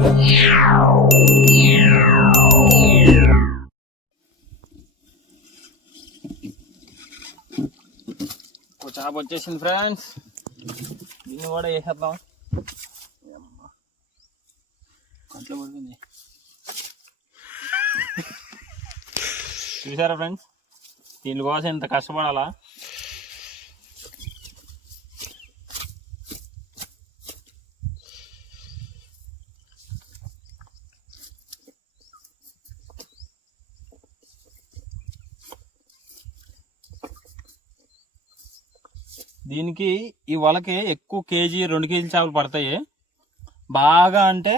ఒక చేప వచ్చేసింది ఫ్రెండ్స్. దీన్ని కూడా వేసేద్దాం. కంట్లో పడుతుంది చూసారా ఫ్రెండ్స్? దీనికోసం ఇంత కష్టపడాలా? దీనికి ఈ వలకి ఎక్కువ కేజీ రెండు కేజీ చేపలు పడతాయి. బాగా అంటే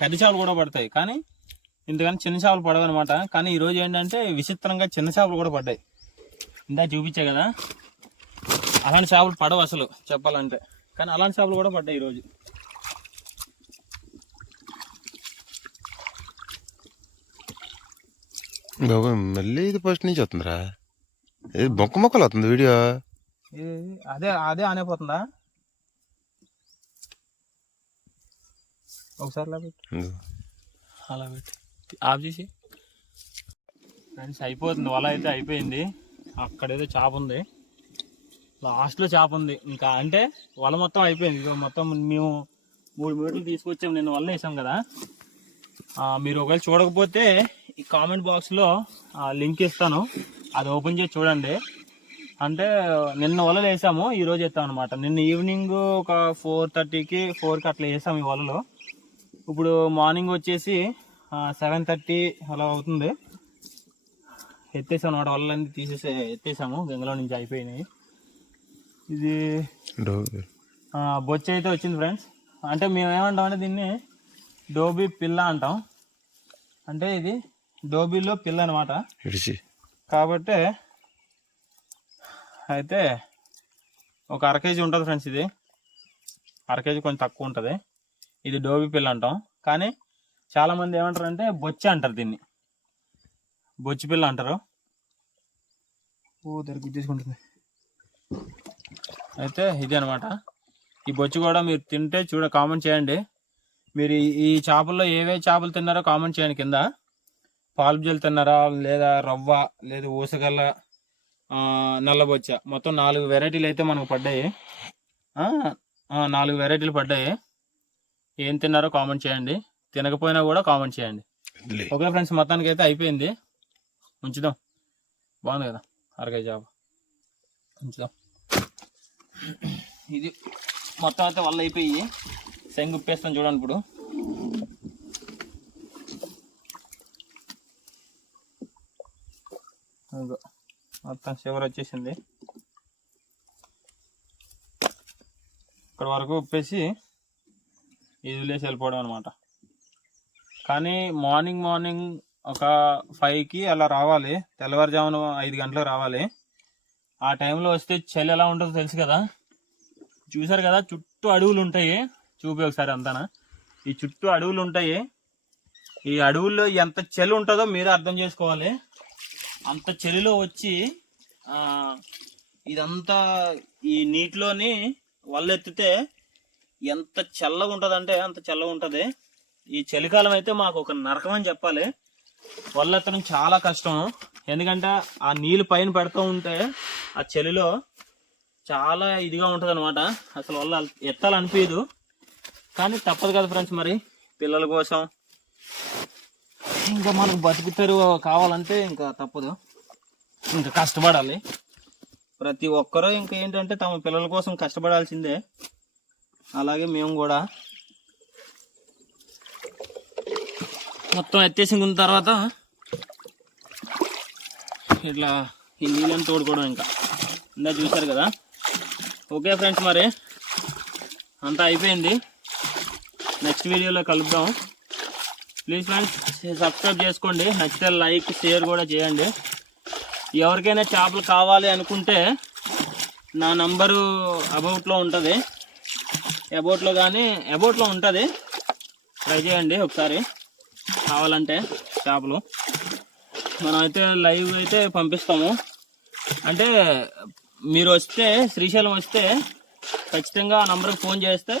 పెద్ద చేపలు కూడా పడతాయి. కానీ ఇంతకని చిన్న చేపలు పడవు అనమాట కానీ ఈరోజు ఏంటంటే విచిత్రంగా చిన్న చేపలు కూడా పడ్డాయి. ఇందా చూపించే కదా. అలాంటి చేపలు పడవు అసలు చెప్పాలంటే. కానీ అలాంటి చేపలు కూడా పడ్డాయి ఈరోజు మళ్ళీ ఇది ఫస్ట్ నుంచి వస్తుందిరా. ఇది బొక్క మొక్కలు వస్తుంది వీడియో. అదే అదే ఆనేపోతుందా? ఒకసారి ఇలా పెట్టు. అలా పెట్టి. ఆఫ్ చేసి. ఫ్రెండ్స్ అయిపోతుంది. వల అయితే అయిపోయింది. అక్కడేదో చేప ఉంది. లాస్ట్లో చేప ఉంది. ఇంకా అంటే వల మొత్తం అయిపోయింది. ఇక మొత్తం మేము మూడు మీటర్లు తీసుకొచ్చాము నేను వల్ల వేసాం కదా. ఆ, మీరు ఒకవేళ చూడకపోతే ఈ కామెంట్ బాక్స్లో లింక్ ఇస్తాను. అది ఓపెన్ చేసి చూడండి. అంటే నిన్న వలలు వేసాము ఈ రోజు వేస్తాం అనమాట నిన్న ఈవినింగ్ ఒక ఫోర్ థర్టీకి ఫోర్కి అట్లా వేసాము ఈ వలలో. ఇప్పుడు మార్నింగ్ వచ్చేసి సెవెన్ థర్టీ అలా అవుతుంది. ఎత్తేసాం అనమాట వలలన్నీ తీసేసి ఎత్తేసాము. గంగలో నుంచి అయిపోయినాయి. ఇది బొచ్చ అయితే వచ్చింది ఫ్రెండ్స్. అంటే మేము ఏమంటాం అంటే దీన్ని డోబీ పిల్ల అంటాం. అంటే ఇది డోబీలో పిల్ల అనమాట కాబట్టి అయితే ఒక అర కేజీ ఉంటుంది ఫ్రెండ్స్ ఇది. అర కేజీ కొంచెం తక్కువ ఉంటుంది. ఇది డోబీ పిల్ల అంటాం. కానీ చాలామంది ఏమంటారు అంటే బొచ్చి అంటారు దీన్ని. బొచ్చి పిల్ల అంటారు. ఓ దగ్గర తీసుకుంటుంది అయితే ఇది అనమాట ఈ బొచ్చి కూడా మీరు తింటే చూడ కామెంట్ చేయండి. మీరు ఈ- చేపల్లో ఏవే చేపలు తిన్నారో కామెంట్ చేయండి కింద. పాల్పుజలు తిన్నారా లేదా రవ్వ లేదా ఊసగల్ల నల్లబొచ్చ. మొత్తం నాలుగు వెరైటీలు అయితే మనకు పడ్డాయి. నాలుగు వెరైటీలు పడ్డాయి. ఏం తిన్నారో కామెంట్ చేయండి. తినకపోయినా కూడా కామెంట్ చేయండి. ఓకే ఫ్రెండ్స్ మొత్తానికి అయితే అయిపోయింది. ఉంచుదాం. బాగుంది కదా అరకాయ చేప. ఉంచుదాం. ఇది మొత్తం అయితే వల్ల అయిపోయి శంగు ఉప్పేస్తాం చూడండి ఇప్పుడు. ఇదిగో. మొత్తం చివరి వచ్చేసింది. ఇక్కడ వరకు ఉప్పేసి ఇది వెళ్ళిపోవడం అనమాట కానీ మార్నింగ్ మార్నింగ్ ఒక ఫైవ్కి అలా రావాలి. తెల్లవారుజామున ఐదు గంటలకు రావాలి. ఆ టైంలో వస్తే చలి ఎలా ఉంటుందో తెలుసు కదా? చూసారు కదా? చుట్టూ అడవులు ఉంటాయి. చూపి ఒకసారి అంతానా? ఈ చుట్టూ అడవులు ఉంటాయి. ఈ అడవుల్లో ఎంత చలి ఉంటుందో మీరు అర్థం చేసుకోవాలి. అంత చలిలో వచ్చి ఇదంతా ఈ నీటిలోని వల్లెత్తితే ఎంత చల్లగా ఉంటుందంటే అంత చల్లగా ఉంటుంది. ఈ చలికాలం అయితే మాకు ఒక నరకం అని చెప్పాలి. వల్లెత్తడం చాలా కష్టం. ఎందుకంటే ఆ నీళ్ళు పైన పెడుతూ ఉంటే ఆ చలిలో చాలా ఇదిగా ఉంటుంది అనమాట అసలు వల్ల ఎత్తాలనిపించదు కానీ తప్పదు కదా ఫ్రెండ్స్ మరి. పిల్లల కోసం ఇంకా మనకు బతుకుతారు కావాలంటే ఇంకా తప్పదు. ఇంకా కష్టపడాలి. ప్రతి ఒక్కరూ ఇంకా ఏంటంటే తమ పిల్లల కోసం కష్టపడాల్సిందే. అలాగే మేము కూడా. మొత్తం ఎత్తేసిన తర్వాత ఇట్లా ఈ నీళ్ళని తోడుకోవడం ఇంకా. ఇందా చూశారు కదా? ఓకే ఫ్రెండ్స్ మరి. అంతా అయిపోయింది. నెక్స్ట్ వీడియోలో కలుద్దాం. ప్లీజ్ ఫ్రెండ్స్ సబ్స్క్రైబ్ చేసుకోండి. నచ్చితే లైక్ షేర్ కూడా చేయండి. ఎవరికైనా చేపలు కావాలి అనుకుంటే నా నంబరు అబౌట్లో ఉంటుంది. అబౌట్లో కానీ అబౌట్లో ఉంటుంది. ట్రై చేయండి ఒకసారి. కావాలంటే చేపలు. మనం అయితే లైవ్ అయితే పంపిస్తాము. అంటే మీరు వస్తే శ్రీశైలం వస్తే ఖచ్చితంగా ఆ నంబర్కి ఫోన్ చేస్తే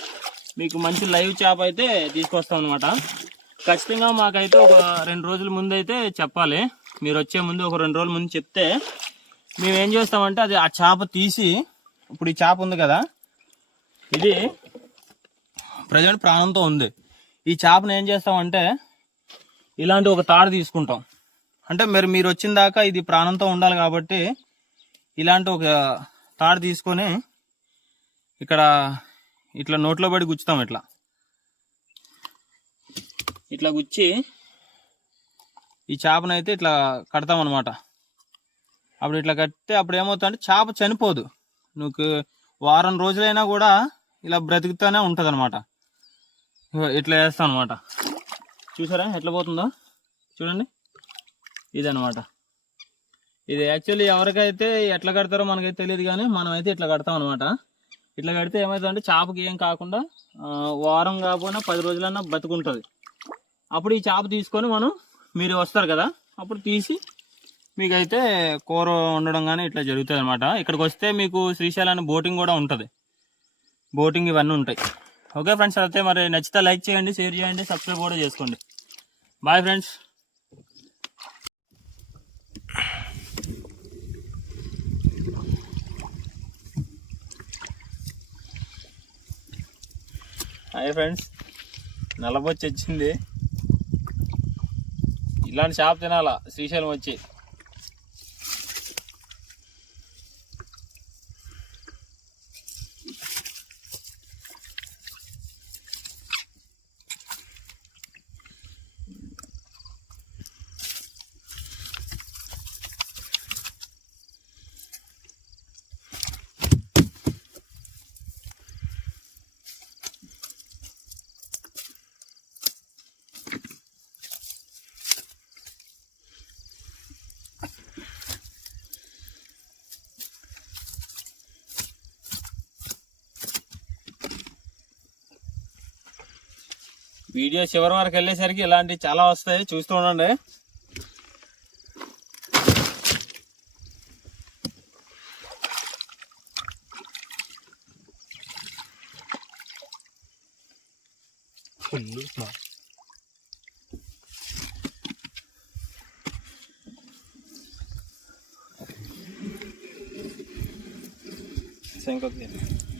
మీకు మంచి లైవ్ చేప అయితే తీసుకొస్తాం అనమాట ఖచ్చితంగా మాకైతే ఒక రెండు రోజుల ముందు అయితే చెప్పాలి. మీరు వచ్చే ముందు ఒక రెండు రోజుల ముందు చెప్తే మేము ఏం చేస్తామంటే అది ఆ చేప తీసి ఇప్పుడు ఈ చేప ఉంది కదా ఇది ప్రజెంట్ ప్రాణంతో ఉంది. ఈ చేపను ఏం చేస్తామంటే ఇలాంటి ఒక తాడు తీసుకుంటాం. అంటే మరి మీరు వచ్చిన దాకా ఇది ప్రాణంతో ఉండాలి కాబట్టి ఇలాంటి ఒక తాడు తీసుకొని ఇక్కడ ఇట్లా నోట్లో పడి గుచ్చుతాం ఇట్లా. ఇట్లా గుచ్చి ఈ చేపనైతే ఇట్లా కడతామన్నమాట. అప్పుడు ఇట్లా కడితే అప్పుడు ఏమవుతుందంటే చేప చనిపోదు. నువ్వు వారం రోజులైనా కూడా ఇలా బ్రతుకుతూనే ఉంటుంది అనమాట ఇట్లా వేస్తాం అనమాట చూసారా ఎట్లా పోతుందో? చూడండి. ఇదనమాట ఇది యాక్చువల్లీ ఎవరికైతే ఎట్లా కడతారో మనకైతే తెలియదు కానీ మనమైతే ఇట్లా కడతాం అనమాట ఇట్లా కడితే ఏమవుతుందంటే చేపకి ఏం కాకుండా వారం కాకపోయినా పది రోజులన్నా బతుకుంటుంది. అప్పుడు ఈ చేప తీసుకొని మనం మీరు వస్తారు కదా అప్పుడు తీసి మీకైతే కూర ఉండడం కానీ ఇట్లా జరుగుతుంది అనమాట ఇక్కడికి వస్తే మీకు శ్రీశైలాన్ని బోటింగ్ కూడా ఉంటుంది. బోటింగ్ ఇవన్నీ ఉంటాయి. ఓకే ఫ్రెండ్స్ అయితే మరి నచ్చితే లైక్ చేయండి షేర్ చేయండి సబ్స్క్రైబ్ కూడా చేసుకోండి. Bye friends. Hi friends. నల్లబొచ్చి వచ్చింది. ఇలాంటి షాప్ తినాలా? శ్రీశైలం వచ్చి. వీడియో చివరి వరకు వెళ్ళేసరికి ఇలాంటివి చాలా వస్తాయి. చూస్తూ ఉండండి. ఇంకొక